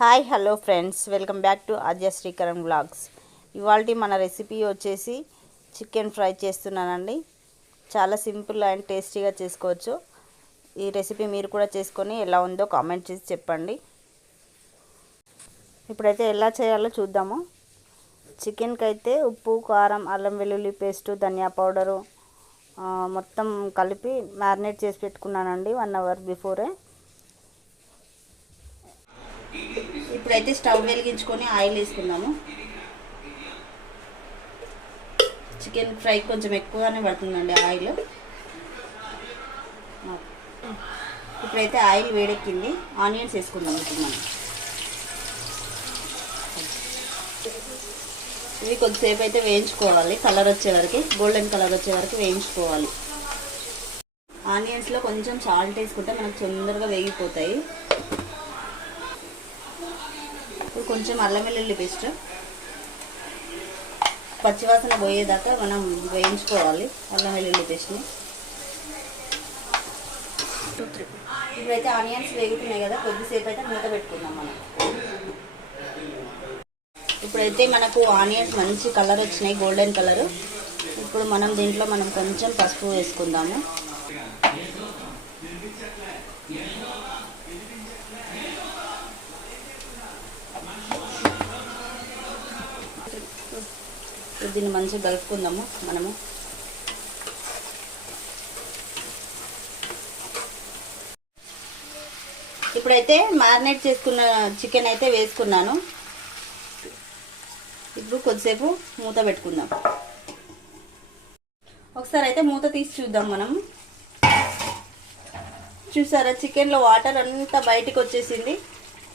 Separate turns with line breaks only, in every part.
Hi hello friends. Welcome back to Adya Sreekaran blogs ఇవాళ మన recipe వచ్చేసి chicken fry చేస్తున్నానండి. చాలా సింపుల్ అండ్ టేస్టీగా చేసుకోవచ్చు. ఈ రెసిపీ మీరు కూడా చేసుకొని ఎలా ఉందో కామెంట్ చేసి చెప్పండి. ఇప్పుడైతే ఎలా చేయాలో చూద్దాము. చికెన్కి అయితే ఉప్పు కారం అల్లం వెల్లుల్లి పేస్టు ధనియా పౌడరు మొత్తం కలిపి మ్యారినేట్ చేసి పెట్టుకున్నానండి వన్ అవర్ బిఫోరే. ఇప్పుడైతే స్టవ్ వెలిగించుకొని ఆయిల్ వేసుకుందాము. చికెన్ ఫ్రై కొంచెం ఎక్కువగానే పడుతుందండి ఆయిల్. ఇప్పుడైతే ఆయిల్ వేడెక్కింది. ఆనియన్స్ వేసుకుందాం ఇప్పుడు మనం. ఇవి కొద్దిసేపు అయితే వేయించుకోవాలి. కలర్ వచ్చే వరకు గోల్డెన్ కలర్ వచ్చే వరకు వేయించుకోవాలి. ఆనియన్స్లో కొంచెం సాల్ట్ వేసుకుంటే మనకు తొందరగా వేగిపోతాయి. కొంచెం అల్లం వెల్లుల్లి పేస్ట్. పచ్చివాసన పోయేదాకా మనం వేయించుకోవాలి అల్లం వెల్లుల్లి పేస్ట్ని. ఇప్పుడైతే ఆనియన్స్ వేగుతున్నాయి కదా కొద్దిసేపు అయితే మూత పెట్టుకుందాం మనం. ఇప్పుడైతే మనకు ఆనియన్స్ మంచి కలర్ వచ్చినాయి గోల్డెన్ కలర్. ఇప్పుడు మనం దీంట్లో మనం కొంచెం పసుపు వేసుకుందాము. దీన్ని మంచిగా కలుపుకుందాము మనము. ఇప్పుడైతే మ్యారినేట్ చేసుకున్న చికెన్ అయితే వేసుకున్నాను. ఇప్పుడు కొద్దిసేపు మూత పెట్టుకుందాం. ఒకసారి అయితే మూత తీసి చూద్దాం మనం. చూసారా చికెన్లో వాటర్ అంతా బయటికి వచ్చేసింది.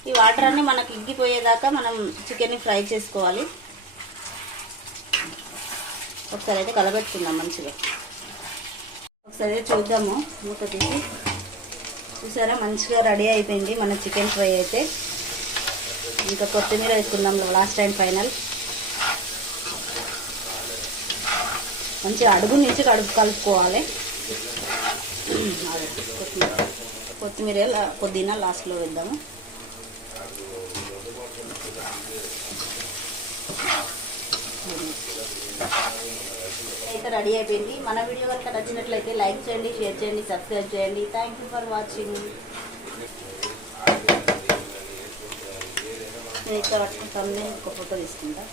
ఈ వాటర్ అన్నీ మనకి ఇగ్గిపోయేదాకా మనం చికెన్ని ఫ్రై చేసుకోవాలి. ఒకసారి అయితే కలబెట్టుకుందాం మంచిగా. ఒకసారి చూద్దాము మూత తీసి. చూసారా మంచిగా రెడీ అయిపోయింది మన చికెన్ ఫ్రై అయితే. ఇంకా కొత్తిమీర వేసుకుందాం లాస్ట్ టైం ఫైనల్. మంచిగా అడుగు నుంచి కడుపు కలుపుకోవాలి. కొత్తిమీర. పుదీనా లాస్ట్లో వేద్దాము. అయితే రెడీ అయిపోయింది. మన వీడియో కనుక నచ్చినట్లయితే లైక్ చేయండి షేర్ చేయండి సబ్స్క్రైబ్ చేయండి. థ్యాంక్ యూ ఫర్ వాచింగ్ నేను ఇక్కడ ఒక ఫోటో తీసుకుంటా.